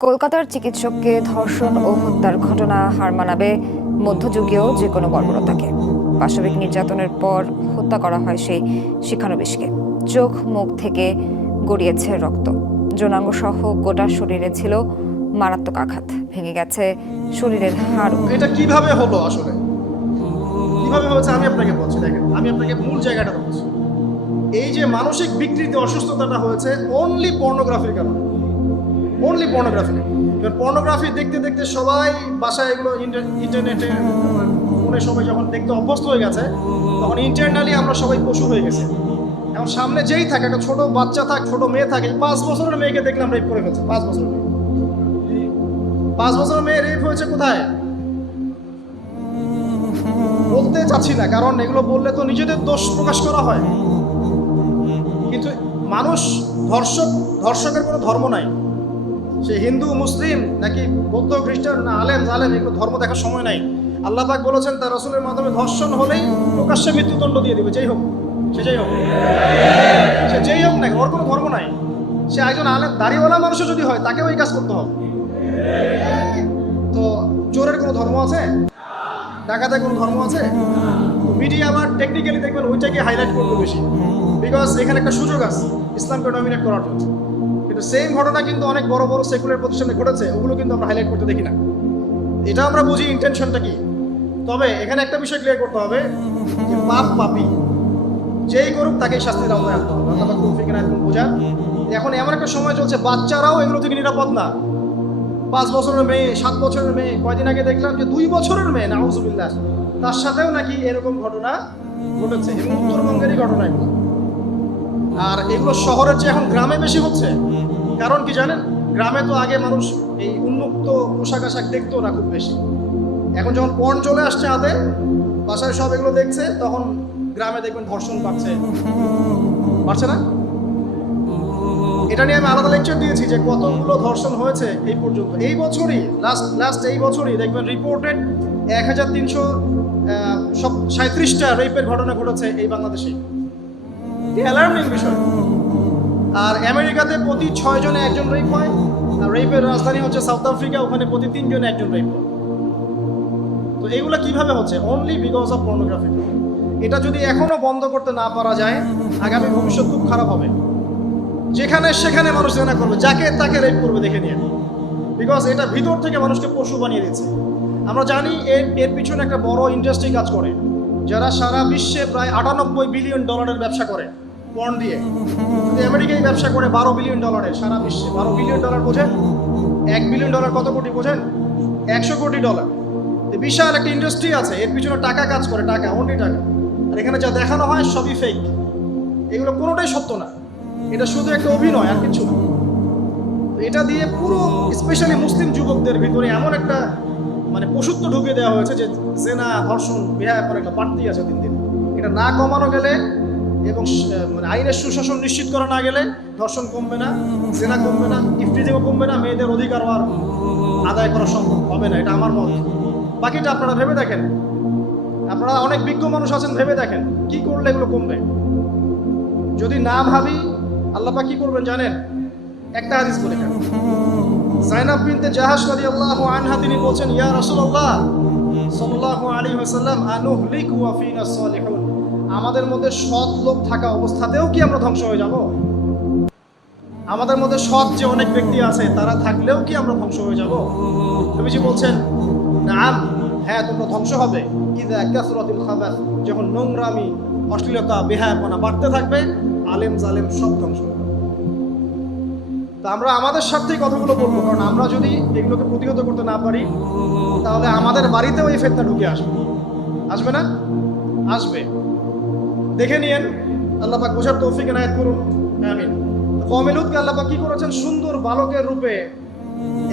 কলকাতার চিকিৎসককে ধর্ষণ ও হত্যার ঘটনা হার মানাবে মধ্যযুগীয় যে কোনো বর্বরতাকে। পাশবিক নির্যাতনের পর হত্যা করা হয় সেই শিক্ষানবিশকে। চোখ মুখ থেকে গড়িয়েছে রক্ত, যৌনাঙ্গ সহ গোটা শরীরে ছিল মারাত্মক আঘাত, ভেঙে গেছে শরীরের হাড়। এটা কিভাবে হলো আসলে, কিভাবে হয়েছে আমি আপনাকে বলছি। দেখেন, আমি আপনাকে মূল জায়গাটা বলছি। এই যে মানসিক বিকৃতি অসুস্থতাটা হয়েছে অনলি পর্নোগ্রাফির কারণে, অনলি পর্নোগ্রাফি। এবার পর্নোগ্রাফি দেখতে দেখতে সবাই বাসায় এগুলো ইন্টারনেটে ফোনে সবাই যখন দেখতে অভ্যস্ত হয়ে গেছে, তখন ইন্টারনালি আমরা সবাই পশু হয়ে গেছে। এখন সামনে যেই থাকে, একটা ছোট বাচ্চা থাক, ছোট মেয়ে থাকে, 5 বছরের মেয়েকে দেখলাম রেপ করে ফেলছে। 5 বছরের মেয়ে, 5 বছরের মেয়ে রেপ হয়েছে কোথায় বলতে চাচ্ছি না, কারণ এগুলো বললে তো নিজেদের দোষ প্রকাশ করা হয়। কিন্তু মানুষ ধর্ষকের কোনো ধর্ম নাই। সে হিন্দু, মুসলিম, নাকি বৌদ্ধ, খ্রিস্টান, না আলেম জালেম, এগুলো ধর্ম দেখার সময় নাই। আল্লাহ পাক বলেছেন তার রাসূলের মাধ্যমে ধর্ষণ হলেই প্রকাশ্যে মৃত্যুদণ্ড দিয়ে দিবে, যেই হোক, সে যেই হোক, সে যেই হোক না, ওর কোনো ধর্ম নাই। সে একজন আলেম দাড়িওয়ালা মানুষও যদি হয়, তাকেও এই কাজ করতে হবে। তো চোরের কোনো ধর্ম আছে? ডাকাতের কোনো ধর্ম আছে? মিডিয়া আবার টেকনিক্যালি দেখবেন ওইটাকে হাইলাইট করবে বেশি, বিকজ এখানে একটা সুযোগ আছে ইসলামকে ডমিনেট করার জন্য। কিন্তু সেম ঘটনা কিন্তু অনেক বড় বড় সেকুলার প্রতিষ্ঠানে ঘটেছে, ওগুলো কিন্তু আমরা হাইলাইট করতে দেখি না। এটা আমরা বুঝি ইন্টেনশনটা কি। তবে এখানে একটা বিষয় ক্লিয়ার করতে হবে যে পাপ পাপী যেই করুক তাকেই শাস্তির আওতায় আনতে হবে। আল্লাহ তৌফিক এনায়েত বোঝান। এখন এমন একটা সময় চলছে, বাচ্চারাও এগুলো থেকে নিরাপদ না। 5 বছরের মেয়ে, 7 বছরের মেয়ে, কয়দিন আগে দেখলাম যে 2 বছরের মেয়ে, নাউজুবিল্লাহ, তার সাথেও নাকি এরকম ঘটনা ঘটেছে, এবং উত্তরবঙ্গেরই ঘটনা এগুলো। আর এগুলো শহরের চেয়ে এখন গ্রামে বেশি হচ্ছে। কারণ কি জানেন, গ্রামে তো আগে মানুষ এই উন্মুক্ত পোশাক আশাক দেখতো না খুব বেশি। এখন যখন পর্ন চলে আসছে হাতে, বাসায় সব এগুলো দেখছে, তখন গ্রামে দেখবেন ধর্ষণ বাড়ছে না? এটা নিয়ে আমি আলাদা লেকচার দিয়েছি যে কতগুলো ধর্ষণ হয়েছে এই পর্যন্ত। এই বছরই লাস্ট এই বছরই দেখবেন রিপোর্টেড 1337টা রেপের ঘটনা ঘটেছে এই বাংলাদেশে। অ্যালার্মিং বিষয়। আর আমেরিকাতে প্রতি 6 জনে একজন রেপ হয়, আর রেপের রাজধানী হচ্ছে সাউথ আফ্রিকা, ওখানে প্রতি 3 জনে একজন রেপ হয়। তো এগুলো কিভাবে হচ্ছে? Only because of pornography. এটা যদি এখনো বন্ধ করতে না পারা যায়, আগামী ভবিষ্যৎ খুব খারাপ হবে। যেখানে সেখানে মানুষ জেনা করবে, যাকে তাকে রেপ করবে দেখে নিয়ে, বিকজ এটা ভিতর থেকে মানুষকে পশু বানিয়ে দিচ্ছে। আমরা জানি এর পিছনে একটা বড় ইন্ডাস্ট্রি কাজ করে, যারা সারা বিশ্বে প্রায় 98 বিলিয়ন ডলারের ব্যবসা করে পর্ন দিয়ে। যদি আমেরিকায় ব্যবসা করে 12 বিলিয়ন ডলারের, সারা বিশ্বে 12 বিলিয়ন ডলার বোঝেন? 1 বিলিয়ন ডলার কত কোটি বোঝেন? 100 কোটি ডলার। বিশাল একটা ইন্ডাস্ট্রি আছে, এর পিছনে টাকা কাজ করে, টাকা, অনলি টাকা। আর এখানে যা দেখানো হয় সবই ফেক, এগুলো কোনোটাই সত্য না। এটা শুধু একটা অভিনয়, আর কিছু না। এটা দিয়ে পুরো স্পেশালি মুসলিম যুবকদের ভিতরে এমন একটা মানে পশুত্ব ঢুকিয়ে দেওয়া হয়েছে যে জেনা, ধর্ষণ, বেহায়াপনা এগুলো বাড়তেই আছে দিন দিন। এটা না কমানো গেলে এবং মানে আইনের সুশাসন নিশ্চিত করা না গেলে ধর্ষণ কমবে না, জেনা কমবে না, ইফটিজিংও কমবে না, মেয়েদের অধিকার আর আদায় করা সম্ভব হবে না। এটা আমার মত। বাকিটা আপনারা ভেবে দেখেন। আপনারা অনেক বিজ্ঞ মানুষ আছেন, ভেবে দেখেন কি করলে এগুলো কমবে। যদি না ভাবি, আল্লাহ পাক কি করবেন জানেন? একটা হাদিস বলে কেন, যায়েনব বিনতে জাহাশ রাদিয়াল্লাহু আনহা তিনি বলেন, ইয়া রাসূলুল্লাহ সাল্লাল্লাহু আলাইহি ওয়াসাল্লাম, আনুহলিকু ওয়া ফিনা সালিহুন, আমাদের মধ্যে সৎ লোক থাকা অবস্থাতেও কি আমরা ধ্বংস হয়ে যাব? আমাদের মধ্যে সৎ যে অনেক ব্যক্তি আছে, তারা থাকলেও কি আমরা ধ্বংস হয়ে যাব? নবীজি বলছেন, নাম, হ্যাঁ, তোমরা ধ্বংস হবে। ইযা কাসরাতুল খাবাস, যখন নোংরামি, অশ্লীলতা, বেহায়াপনা বাড়তে থাকবে, আলেম জালেম সব ধ্বংস হবে। তা আমরা আমাদের স্বার্থেই কথাগুলো বলবো, কারণ আমরা যদি এগুলোকে প্রতিহত করতে না পারি, তাহলে আমাদের বাড়িতেও এই ফেতনা ঢুকে আসবে না? আসবে। দেখে নিয়েন, আল্লাহ পাক বোঝার তৌফিক এনায়েত করুন, আমিন। কওমে লূতকে আল্লাহ পাক কি করেছেন? সুন্দর বালকের রূপে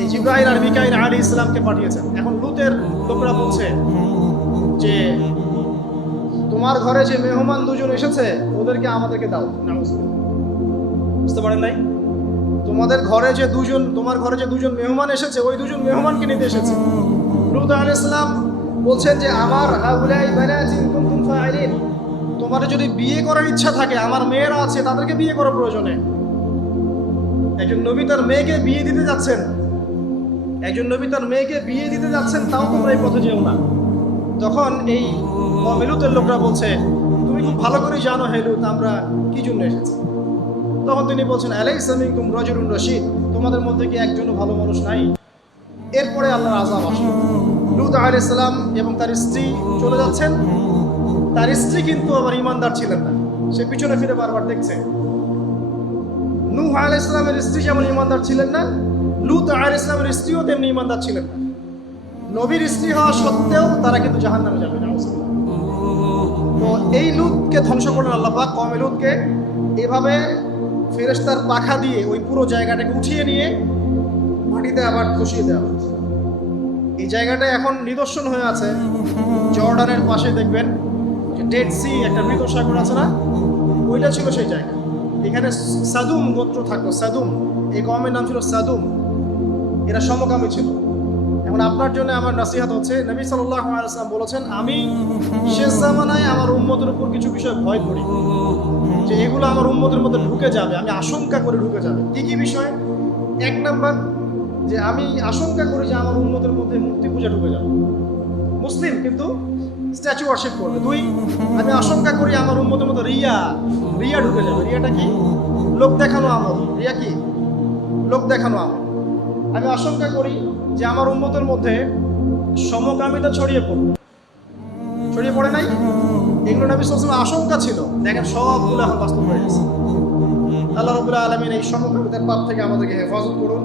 এই জিবরাইল আর মিকাইল আলাইহিস সালামকে পাঠিয়েছেন। এখন লূতের লোকরা বলছে যে তোমার ঘরে যে মেহমান দুজন এসেছে, ওদেরকে আমাদেরকে দাও। নাউজুবিল্লাহ। বুঝতে পারেন নাই? তোমার ঘরে যে দুজন মেহমান এসেছে, ওই দুজন মেহমানকে নিতে এসেছে। লূত আলাইহিস সালাম বলছেন যে আমার হাউলাই বানাতিন কুনতুম ফাইলিন, তোমার যদি বিয়ে করার ইচ্ছা থাকে, আমার মেয়েরা আছে, তাদেরকে বিয়ে করার প্রয়োজনে। একজন নবী তার মেয়েকে বিয়ে দিতে যাচ্ছেন, একজন নবী তার মেয়েকে বিয়ে দিতে যাচ্ছেন, তাও তোমরা এই পথে যেও না। তখন এই লুতের লোকরা বলছে, তুমি খুব ভালো করে জানো হে লুত আমরা কি জন্য এসেছি। তখন তিনি বলছেন, আলাইসা মিনকুম রাজুলুন রশীদ, তোমাদের মধ্যে কি একজনও ভালো মানুষ নাই? এরপরে আল্লাহর আযাব আসলো। লুত আলাইহিস সালাম এবং তার স্ত্রী চলে যাচ্ছেন। তার স্ত্রী কিন্তু আবার ঈমানদার ছিলেন না, সে পিছনে ফিরে বারবার দেখছে। নূহ আলাইহিস সালামের স্ত্রী যেমন ঈমানদার ছিলেন না, লুত আলাইহিস সালামের স্ত্রীও তেমনি ঈমানদার ছিলেন না। নবীর স্ত্রী হওয়া সত্ত্বেও তারা কিন্তু জাহান্নামে যাবে না। তো এই লুতকে ধ্বংস করলেন আল্লাহ পাক। কওমে লুতকে এভাবে ফেরেশতার পাখা দিয়ে ওই পুরো জায়গাটাকে উঠিয়ে নিয়ে মাটিতে আবার ধসিয়ে দেওয়া হয়েছে। এই জায়গাটা এখন নিদর্শন হয়ে আছে। জর্ডানের পাশে দেখবেন যে ডেড সি, একটা মৃত সাগর আছে না, ওইটা ছিল সেই জায়গা। এখানে সাদুম গোত্র থাকতো। সাদুম, এই কওমের নাম ছিল সাদুম। এরা সমকামী ছিল। এখন আপনার জন্য আমার নসিহত হচ্ছে, নবী সাল্লাল্লাহু আলাইহি ওয়াসাল্লাম বলেছেন, আমি শেষ জামানায় আমার উম্মতের উপর কিছু বিষয় ভয় করি, যে এগুলো আমার উম্মতের মধ্যে ঢুকে যাবে, আমি আশঙ্কা করে ঢুকে যাবে। কি কি বিষয়? এক নাম্বার, যে আমি আশঙ্কা করি যে আমার উম্মতের মধ্যে মূর্তি পূজা ঢুকে যাবে, মুসলিম কিন্তু স্ট্যাচু ওয়ার্শিপ করবে। দুই, আমি আশঙ্কা করি আমার উম্মতের মধ্যে রিয়া ঢুকে যাবে। রিয়াটা কি? লোক দেখানো আমল। রিয়া কি? লোক দেখানো আমল। আমি আশঙ্কা করি যে আমার উম্মতের মধ্যে সমকামিতা ছড়িয়ে পড়ে নাই। এগুলো নবী সাল্লাল্লাহু আলাইহি ওয়াসাল্লাম আশঙ্কা ছিল। দেখেন সবগুলো এখন বাস্তব হয়ে গেছে। আল্লাহ রাব্বুল আলামিন এই সমকামিতার পাপ থেকে আমাদেরকে হেফাজত করুন।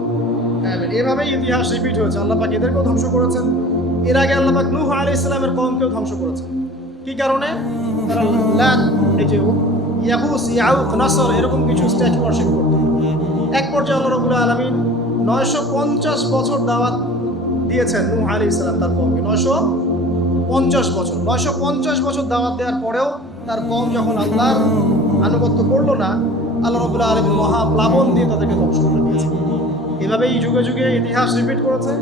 আমিন। এভাবেই ইতিহাস রিপিট হয়েছে। আল্লাহ পাক এদেরকেও ধ্বংস করেছেন। এর আগে আল্লাহ পাক নূহ আলাইহিস সালামের কওমকেও ধ্বংস করেছেন। কি কারণে? তারা লাত, এই যে ইয়াগুস, ইয়াউক, নাসর এরকম কিছু স্ট্যাচু ওয়ার্শিপ করত। এক পর্যায়ে আল্লাহ রাব্বুল আলামিন 950 বছর দাওয়াত দিয়েছেন নূহ আলাইহিস সালাম তার কওমকে। 950 বছর দাওয়াত দেওয়ার পরেও তার কওম যখন আল্লাহর আনুগত্য করলো না, আল্লাহ রাব্বুল আলামিন মহা প্লাবন দিয়ে তাদেরকে ধ্বংস করে দিয়েছেন। এভাবেই যুগে যুগে ইতিহাস রিপিট করেছে।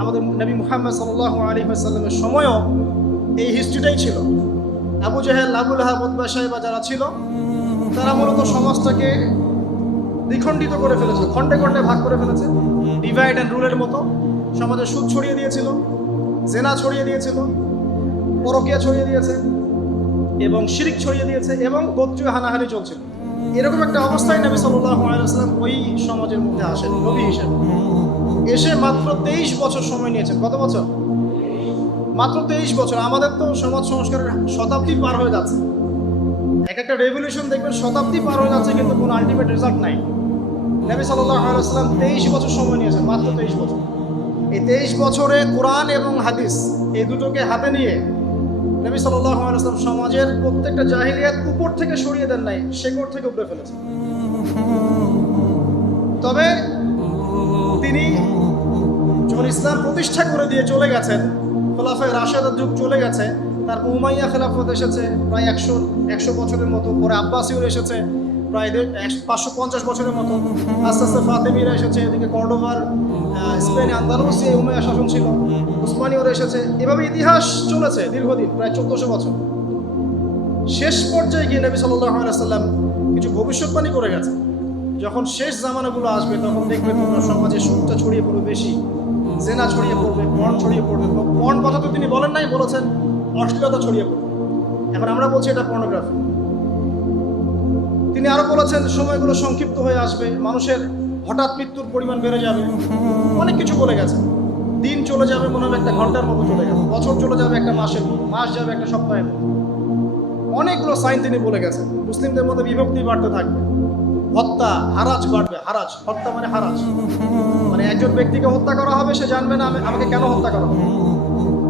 আমাদের নবী মুহাম্মদ সাল্লাল্লাহু আলাইহি ওয়াসাল্লামের সময়ও এই হিস্ট্রিটাই ছিল। আবু জাহেল, আবু লাহাব, উতবা, শাইবা যারা ছিল, তারা মূলত সমাজটাকে দ্বিখণ্ডিত করে ফেলেছে, খণ্ডে খণ্ডে ভাগ করে ফেলেছে। ডিভাইড অ্যান্ড রুলের মতো সমাজে সুদ ছড়িয়ে দিয়েছিল, জেনা ছড়িয়ে দিয়েছিল, পরকীয়া ছড়িয়ে দিয়েছে এবং শিরক ছড়িয়ে দিয়েছে এবং গোত্রীয় হানাহানি চলছিল। এরকম একটা অবস্থায় নবী সাল্লাল্লাহু আলাইহি ওয়াসাল্লাম ওই সমাজের মধ্যে আসেন নবী হিসেবে। এসে মাত্র 23 বছর সময় নিয়েছেন। কত বছর? মাত্র 23 বছর। আমাদের তো সমাজ সংস্কারের শতাব্দী পার হয়ে যাচ্ছে। এক একটা রেভলিউশন দেখবেন শতাব্দী পার হয়ে যাচ্ছে, কিন্তু কোনো আলটিমেট রেজাল্ট নাই। নবী সাল্লাল্লাহু আলাইহি ওয়াসাল্লাম 23 বছর সময় নিয়েছেন, মাত্র 23 বছর। এই 23 বছরে কোরআন এবং হাদিস এই দুটোকে হাতে নিয়ে নবী সাল্লাল্লাহু আলাইহি ওয়াসাল্লাম সমাজের প্রত্যেকটা জাহিলিয়াত উপর থেকে সরিয়ে দেন নাই, শেকড় থেকে উপড়ে ফেলেছেন। তবে তিনি যখন ইসলাম প্রতিষ্ঠা করে দিয়ে চলে গেছেন, খোলাফায়ে রাশেদার যুগ চলে গেছে, তারপর উমাইয়া খেলাফত এসেছে প্রায় 100 বছরের মতো, পরে আব্বাসীয়রা এসেছে প্রায় 550 বছরের মতো, আস্তে আস্তে ফাতেমিরা এসেছে, এদিকে কর্ডোভার, স্পেন, আন্দালুসিয়া উমাইয়া শাসন ছিল, উসমানীয়রা এসেছে। এভাবে ইতিহাস চলেছে দীর্ঘদিন, প্রায় 1400 বছর। শেষ পর্যায়ে গিয়ে নবী সাল্লাল্লাহু আলাইহি ওয়াসাল্লাম কিছু ভবিষ্যৎবাণী করে গেছে। যখন শেষ জামানাগুলো আসবে, তখন দেখবে তোমরা সমাজে সুদটা ছড়িয়ে পড়বে বেশি, জেনা ছড়িয়ে পড়বে, পর্ন ছড়িয়ে পড়বে। পর্ন কথা তো তিনি বলেন নাই, বলেছেন অশ্লীলতা ছড়িয়ে পড়বে। এখন আমরা বলছি এটা পর্নোগ্রাফি। তিনি আরো বলেছেন সময়গুলো সংক্ষিপ্ত হয়ে আসবে, মানুষের হঠাৎ মৃত্যুর পরিমাণ বেড়ে যাবে, অনেক কিছু বলে গেছে। দিন চলে যাবে মনে হবে একটা ঘন্টার মতো চলে গেছে, বছর চলে যাবে একটা মাসের মতো, মাস যাবে একটা সপ্তাহের মতো। অনেকগুলো সাইন তিনি বলে গেছেন। মুসলিমদের মধ্যে বিভক্তি বাড়তে থাকবে, হত্যা, হারাজ বাড়বে। হারাজ, হত্যা মানে হারাজ, মানে একজন ব্যক্তিকে হত্যা করা হবে, সে জানবে না আমাকে কেন হত্যা করা হবে,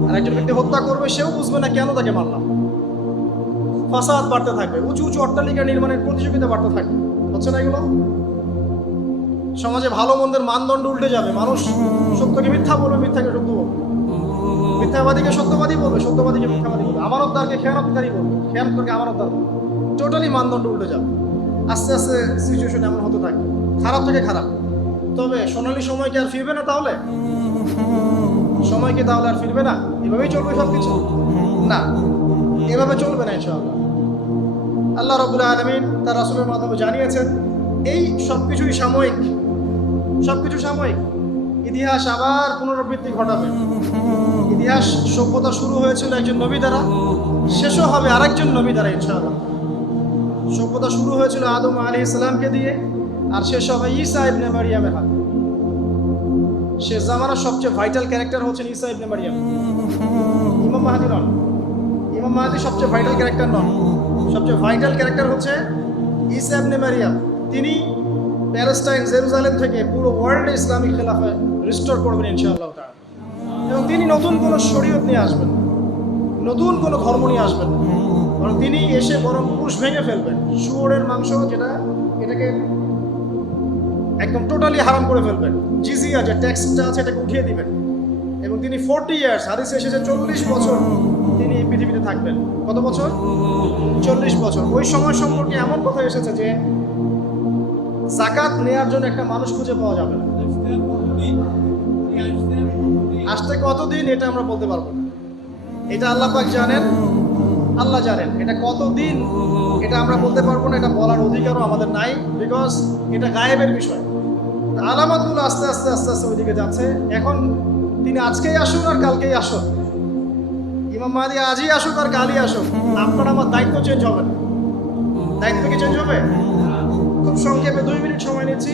আর একজন ব্যক্তি হত্যা করবে, সেও বুঝবে না কেন তাকে মারলাম। ফাসাদ বাড়তে থাকবে, উঁচু উঁচু অট্টালিকা নির্মাণের প্রতিযোগিতা বাড়তে থাকবে। হচ্ছে না এগুলো? সমাজে ভালো মন্দের মানদণ্ড উল্টে যাবে। মানুষ সত্যকে মিথ্যা বলবে, মিথ্যাকে সত্য বলবে, মিথ্যাবাদীকে সত্যবাদী বলবে, সত্যবাদীকে মিথ্যাবাদী বলবে, আমানতদারকে খেয়ানতকারী বলবে, খেয়ানতকারকে আমানতদার বলবে। টোটালি মানদণ্ড উল্টে যাবে। আস্তে আস্তে সিচুয়েশন এমন হতে থাকবে, খারাপ থেকে খারাপ। তবে সোনালী সময় কি আর ফিরবে না? তাহলে সময় কি তাহলে আর ফিরবে না? এভাবেই চলবে সব কিছু? না, এভাবে চলবে না ইনশাআল্লাহ। আল্লাহ রাব্বুল আলামিন তার রাসূলের মাধ্যমে জানিয়েছেন এই সবকিছুই সাময়িক, সবকিছু সাময়িক। ইতিহাস আবার পুনরাবৃত্তি ঘটাবে। ইতিহাস সভ্যতা শুরু হয়েছিল একজন নবী দ্বারা, শেষও হবে আরেকজন নবী দ্বারা ইনশাআল্লাহ। সভ্যতা শুরু হয়েছিল আদম আলাইহিস সালামকে দিয়ে, আর শেষ হবে ঈসা ইবনে মারিয়ামের হাতে। শেষ জামানার সবচেয়ে ভাইটাল ক্যারেক্টার হচ্ছেন ঈসা ইবনে মারিয়াম। ইমাম মাহদী নন, ইমাম মাহদী সবচেয়ে ভাইটাল ক্যারেক্টার নন। সবচেয়ে ভাইটাল ক্যারেক্টার হচ্ছে ঈসা ইবনে মারিয়াম। তিনি প্যালেস্টাইন জেরুজালেম থেকে পুরো ওয়ার্ল্ডে ইসলামিক খেলাফা রিস্টোর করবেন ইনশাআল্লাহ তাআলা। এবং তিনি নতুন কোনো শরীয়ত নিয়ে আসবেন, নতুন কোনো ধর্ম নিয়ে আসবেন, বরং তিনি এসে বরং ক্রুশ ভেঙে ফেলবেন। শুয়োরের মাংস এটাকে একদম টোটালি হারাম করে ফেলবেন। জিজিয়া যে ট্যাক্সটা আছে এটাকে উঠিয়ে দিবেন। এবং তিনি 40 ইয়ার্স, হাদিসে এসেছে 40 বছর তিনি এই পৃথিবীতে থাকবেন। কত বছর? 40 বছর। ওই সময় সম্পর্কে এমন কথা এসেছে যে যাকাত নেওয়ার জন্য একটা মানুষ খুঁজে পাওয়া যাবে না। আসতে কতদিন এটা আমরা বলতে পারবো না, এটা আল্লাহ পাক জানেন, আল্লাহ জানেন। এটা কতদিন এটা আমরা বলতে পারবো না, এটা বলার অধিকারও আমাদের নাই, বিকজ এটা গায়েবের বিষয়। আলামতগুলো আস্তে আস্তে আস্তে আস্তে ওইদিকে যাচ্ছে। এখন তিনি আজকেই আসুন আর কালকেই আসুন, ইমাম মাহদী আজই আসুক আর কালই আসুক, আপনার আমার দায়িত্ব চেঞ্জ হবে না। দায়িত্ব কি চেঞ্জ হবে? খুব সংক্ষেপে 2 মিনিট সময় নিচ্ছি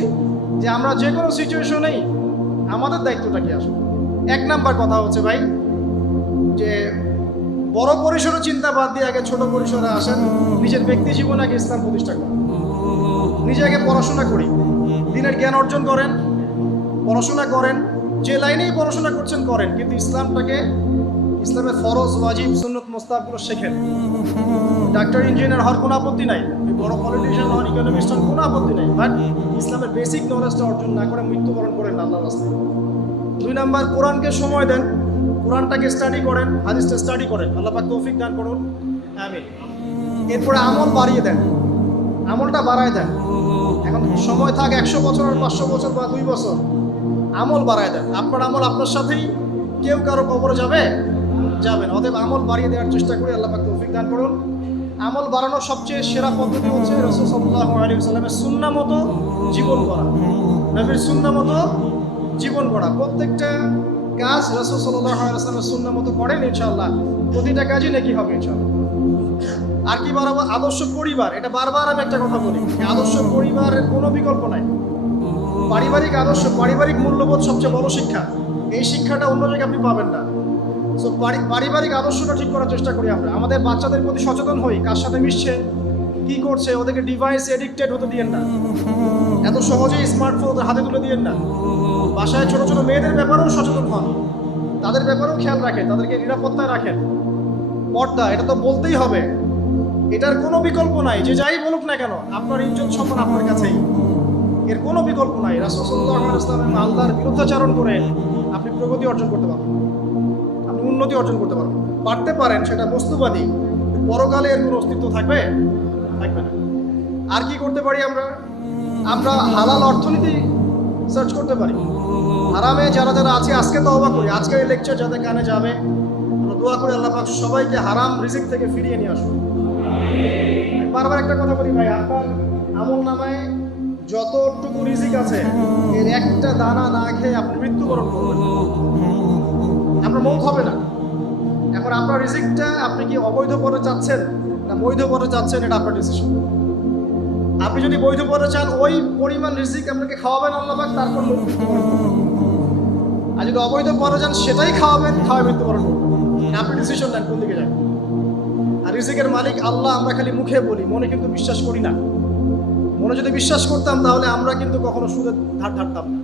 যে আমরা যে কোনো সিচুয়েশনেই আমাদের দায়িত্বটা কি আসবে। 1 নাম্বার কথা হচ্ছে ভাই, যে বড় পরিসরে চিন্তা বাদ দিয়ে আগে ছোট পরিসরে আসেন। নিজের ব্যক্তি জীবনে আগে ইসলাম প্রতিষ্ঠা করেন। নিজে আগে পড়াশোনা করি, দিনের জ্ঞান অর্জন করেন, পড়াশোনা করেন, যে লাইনেই পড়াশোনা করছেন করেন, কিন্তু ইসলামটাকে, ইসলামের ফরজ ওয়াজিব সুন্নত মুস্তাহাবগুলো শেখেন। ডাক্তার ইঞ্জিনিয়ার হওয়ার কোনো আপত্তি নাই, বড় পলিটিশিয়ান হওয়ার, ইকোনমিস্ট হওয়ার কোনো আপত্তি নাই, বাট ইসলামের বেসিক নলেজটা অর্জন না করে মৃত্যুবরণ করেন আল্লাহর রাস্তায়। 2 নাম্বার, কোরআনকে সময় দেন, কোরআনটাকে স্টাডি করেন, হাদিসটা স্টাডি করেন। আল্লাহ পাক তৌফিক দান করুন, আমিন। এরপরে আমল বাড়িয়ে দেন, আমলটা বাড়ায় দেন। এখন সময় থাক 100 বছর আর 500 বছর বা 2 বছর, আমল বাড়ায় দেন। আপনার আমল আপনার সাথেই, কেউ কারো কবরে যাবে যাবেন। অতএব আমল বাড়িয়ে দেওয়ার চেষ্টা করি, আল্লাহ পাক তৌফিক দান করুন। আমল বাড়ানোর সবচেয়ে সেরা পদ্ধতি হচ্ছে রাসূল সাল্লাল্লাহু আলাইহি ওয়াসাল্লামের সুন্নাহ মতো জীবন করা, নবীর সুন্নাহ মতো জীবন করা। প্রত্যেকটা কাজ রাসূল সাল্লাল্লাহু আলাইহি ওয়াসাল্লামের সুন্নাহ মতো করেন ইনশাআল্লাহ, প্রতিটা কাজই নেকি হবে ইনশাআল্লাহ। আর কি বারবার আদর্শ পরিবার, এটা বারবার আমি একটা কথা বলি, আদর্শ পরিবারের কোনো বিকল্প নাই। পারিবারিক আদর্শ, পারিবারিক মূল্যবোধ সবচেয়ে বড় শিক্ষা। এই শিক্ষাটা অন্য জায়গায় আপনি পাবেন না। সো পারিবারিক আদর্শটা ঠিক করার চেষ্টা করি আমরা। আমাদের বাচ্চাদের প্রতি সচেতন হই, কার সাথে মিশছে, কি করছে, ওদেরকে ডিভাইস এডিক্টেড হতে দিয়েন না। এত সহজেই স্মার্টফোন ওদের হাতে তুলে দিয়েন না। বাসায় ছোট ছোট মেয়েদের ব্যাপারেও সচেতন হন, তাদের ব্যাপারেও খেয়াল রাখেন, তাদেরকে নিরাপত্তায় রাখেন। পর্দা, এটা তো বলতেই হবে, এটার কোনো বিকল্প নাই। যে যাই বলুক না কেন, আপনার ইজ্জত সম্মান আপনার কাছেই, এর কোনো বিকল্প নাই। রাসূল সাল্লাল্লাহু আলাইহি ওয়াসাল্লাম আল্লাহর বিরুদ্ধাচরণ করে আপনি প্রগতি অর্জন করতে পারবেন, আপনি উন্নতি অর্জন করতে পারবেন, পারতে পারেন, সেটা বস্তুবাদী। পরকালে এর কোনো অস্তিত্ব থাকবে? থাকবে না। আর কি করতে পারি আমরা? আমরা হালাল অর্থনীতি সার্চ করতে পারি। হারামে যারা যারা আছে, আজকে তওবা করি, আজকের এই লেকচার যাদের কানে যাবে, আমরা দোয়া করি আল্লাহ পাক সবাইকে হারাম রিজিক থেকে ফিরিয়ে নিয়ে আসুন। বারবার একটা কথা বলি ভাই, আপনার আমল নামায় যতটুকু রিজিক আছে, এর একটা দানা না খেয়ে আপনি মৃত্যুবরণ করবেন, আপনার মৌত হবে না। এখন আপনার রিজিকটা আপনি কি অবৈধ পথে চাচ্ছেন না বৈধ পথে চাচ্ছেন, এটা আপনার ডিসিশন। আপনি যদি বৈধ পথে চান, ওই পরিমাণ রিজিক আপনাকে খাওয়াবেন আল্লাহ পাক, তারপর মৃত্যুবরণ করবেন। আর যদি অবৈধ পথে চান, সেটাই খাওয়াবেন, খাওয়ায় মৃত্যুবরণ করবেন। আপনি ডিসিশন নেন কোন দিকে যাবেন। আর রিজিকের মালিক আল্লাহ আমরা খালি মুখে বলি, মনে কিন্তু বিশ্বাস করি না। মনে যদি বিশ্বাস করতাম তাহলে আমরা কিন্তু কখনো সুদের ধার ধারতাম না,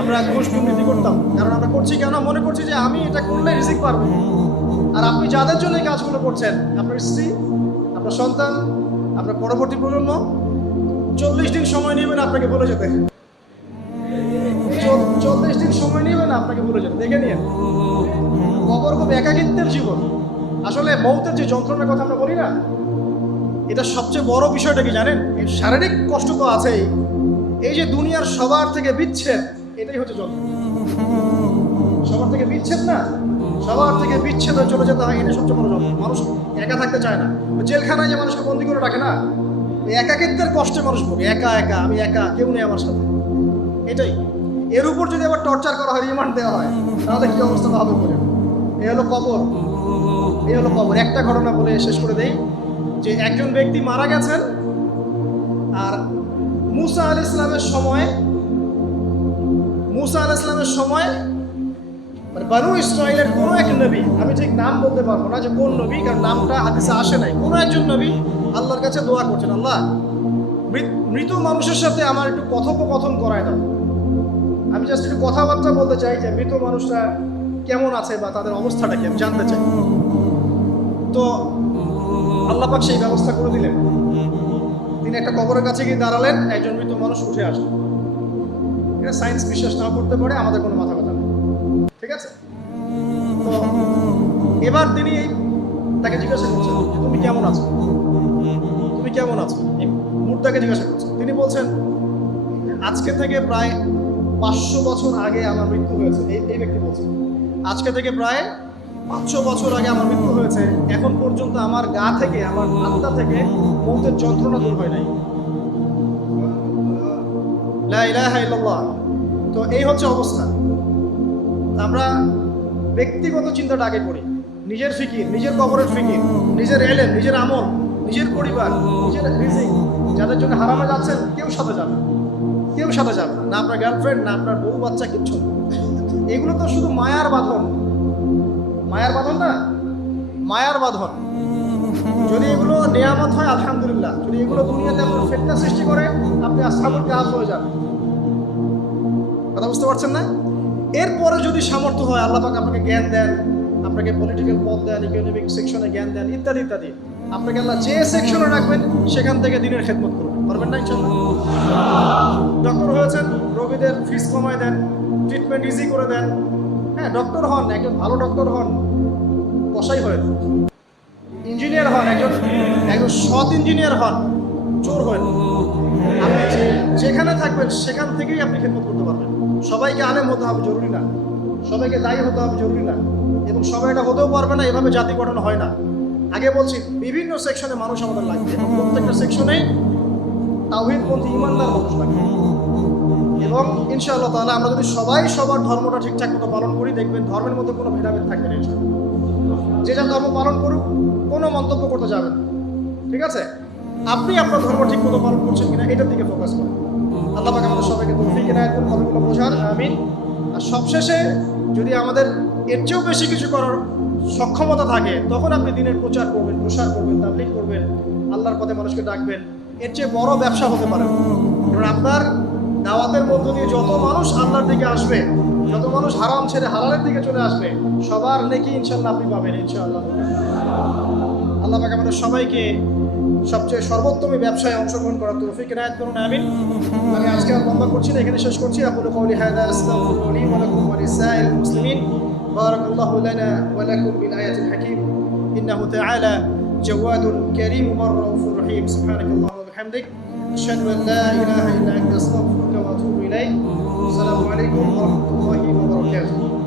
আমরা ঘুষ দুর্নীতি করতাম। কারণ আমরা করছি কেন? মনে করছি যে আমি এটা করলে রিজিক পারবো। আর আপনি যাদের জন্য এই কাজগুলো করছেন, আপনার স্ত্রী, আপনার সন্তান, আপনার পরবর্তী প্রজন্ম, 40 দিন সময় নেবেন আপনাকে বলে যেতে। 40 দিন সময় নেবেন আপনাকে বলে যেতে, দেখে নিন। কবর খুব একাকিত্বের জীবন। আসলে মৌতের যে যন্ত্রণার কথা আমরা বলি না, এটা সবচেয়ে বড় বিষয়টা কি জানেন? এই শারীরিক কষ্ট তো আছেই, এই যে দুনিয়ার সবার থেকে বিচ্ছেদ, এটাই হচ্ছে যন্ত্রণা। সবার থেকে বিচ্ছেদ না, সবার থেকে বিচ্ছেদ হয়ে চলে যেতে হয়, এটা সবচেয়ে বড় যন্ত্রণা। মানুষ একা থাকতে চায় না। জেলখানায় যে মানুষকে বন্দি করে রাখে না, এই একাকিত্বের কষ্টে মানুষ ভোগে, একা একা, আমি একা, কেউ নেই আমার সাথে। এটাই এর উপর যদি আবার টর্চার করা হয়, রিমান্ড দেওয়া হয়, তাহলে কি অবস্থা হবে বলে। এই হলো কবর, এই হলো কবর। একটা ঘটনা বলে শেষ করে দেই যে একজন ব্যক্তি মারা গেছেন, আর মুসা আলাইহিস সালামের সময় মানে বানু ইসরাইলের কোনো এক নবী, আমি ঠিক নাম বলতে পারবো না যে কোন নবী, কারণ নামটা হাদিসে আসে নাই, কোনো একজন নবী আল্লাহর কাছে দোয়া করছেন, আল্লাহ মৃত মানুষের সাথে আমার একটু কথোপকথন করায় দাও। আমি জাস্ট একটু কথাবার্তা বলতে চাই যে মৃত মানুষটা কেমন আছে বা তাদের অবস্থাটা কি আমি জানতে চাই। তো আল্লাহ পাক সেই ব্যবস্থা করে দিলেন। তিনি একটা কবরের কাছে গিয়ে দাঁড়ালেন, একজন মৃত মানুষ উঠে আসলেন। এটা সায়েন্স বিশ্বাস নাও করতে পারে, আমাদের কোনো মাথা ব্যথা নেই, ঠিক আছে? তো এবার তিনি তাকে জিজ্ঞাসা করছেন যে তুমি কেমন আছো, তুমি কেমন আছো, এই মুর্দাকে জিজ্ঞাসা করছেন। তিনি বলছেন আজকে থেকে প্রায় 500 বছর আগে আমার মৃত্যু হয়েছে। এই ব্যক্তি বলছেন আজকে থেকে প্রায় 500 বছর আগে আমার মৃত্যু হয়েছে, এখন পর্যন্ত আমার গা থেকে, আমার আত্মা থেকে মৌতের যন্ত্রণা দূর হয় নাই। লা ইলাহা ইল্লাল্লাহ। তো এই হচ্ছে অবস্থা। আমরা ব্যক্তিগত চিন্তাটা আগে করি, নিজের ফিকির, নিজের কবরের ফিকির, নিজের এলেম, নিজের আমল, নিজের পরিবার, নিজের রিজিক। যাদের জন্য হারামে যাচ্ছেন কেউ সাথে যাবে না, কেউ সাথে যাবে না, না আপনার গার্লফ্রেন্ড, না আপনার বউ বাচ্চা, কিচ্ছু না। এগুলো তো শুধু মায়ার বাঁধন, মায়ার বাঁধন না, মায়ার বাঁধন। যদি এগুলো নিয়ামত হয় আলহামদুলিল্লাহ, যদি এগুলো দুনিয়াতে আপনার ফিতনা সৃষ্টি করে, আপনি আসহাবুল কাহফ হয়ে যান। কথা বুঝতে পারছেন না? এরপরে যদি সামর্থ্য হয়, আল্লাহ পাক আপনাকে জ্ঞান দেন, আপনাকে পলিটিক্যাল পদ দেন, ইকোনমিক সেকশনে জ্ঞান দেন, ইত্যাদি ইত্যাদি, আপনাকে আল্লাহ যে সেকশনে রাখবেন সেখান থেকে দিনের খেদমত করবেন, পারবেন না ইনশাআল্লাহ? ডক্টর হয়েছেন, রোগীদের ফিস কমায় দেন, ট্রিটমেন্ট ইজি করে দেন। হ্যাঁ, ডক্টর হন, একজন ভালো ডক্টর হন, কসাই হয়ে যান। ইঞ্জিনিয়ার হন, একজন সৎ ইঞ্জিনিয়ার হন, চোর হন। আপনি যেখানে থাকবেন সেখান থেকেই আপনি খেদমত করতে পারবেন। সবাইকে আলেম হতে হবে জরুরি না, সবাইকে দায়ী হতে হবে জরুরি না, এবং সবাই এটা হতেও পারবে না। এভাবে জাতি গঠন হয় না। আগে বলছি বিভিন্ন সেকশনে মানুষ আমাদের লাগবে, এবং প্রত্যেকটা সেকশনেই তাওহীদপন্থী ইমানদার মানুষ লাগবে। এবং ইনশাআল্লাহ তাআলা আমরা যদি সবাই সবার ধর্মটা ঠিকঠাক মতো পালন করি, দেখবেন ধর্মের মধ্যে কোনো ভেদাভেদ থাকবে না ইনশাআল্লাহ। যে যা ধর্ম পালন করুক, কোনো মন্তব্য করতে যাবেন না, ঠিক আছে? আপনি আপনার ধর্ম ঠিক মতো পালন করছেন কিনা এটার দিকে ফোকাস করেন। আল্লাহ পাক আমাদের সবাইকে তৌফিক ইনায়াত করুন কথাগুলো বোঝার, আমিন। আর সবশেষে যদি আমাদের এর চেয়েও বেশি কিছু করার সক্ষমতা থাকে, তখন আপনি দিনের প্রচার করবেন, প্রসার করবেন, তাবলীগ করবেন, আল্লাহর পথে মানুষকে ডাকবেন। এর চেয়ে বড় ব্যবসা হতে পারে। কারণ আপনার দাওয়াতের মধ্য দিয়ে যত মানুষ আল্লাহর দিকে আসবে, যত মানুষ হারাম ছেড়ে হালালের দিকে চলে আসবে, সবার নেকি ইনশাআল্লাহ আপনি পাবেন ইনশাআল্লাহ। আল্লাহ পাক আমাদের সবাইকে সবচেয়ে সর্বোত্তমী ব্যবসায় অংশগ্রহণ করার তৌফিক ইনায়াত করুন, আমিন। আমি আজকে আর লম্বা করছি না, এখানে শেষ করছি। আকুলু কওলি হাযা আস্তাগফিরুল্লাহ লি ওয়া লাকুম ওয়া লিসাইরিল মুসলিমিন। বারাকাল্লাহু লানা ওয়া লাকুম বিল আয়াতিল হাকীম। ইন্নাহু তাআলা জাওয়াদুন কারীম রাউফুর রহিম। সুবহানাকাল্লাহুম্মা ওয়া বিহামদিক, আশহাদু আন লা ইলাহা ইল্লা আনতা আস্তাগফিরুকা ওয়া আতুবু ইলাইক। আসসালামু আলাইকুম ওয়া রাহমাতুল্লাহি ওয়া বারাকাতুহু।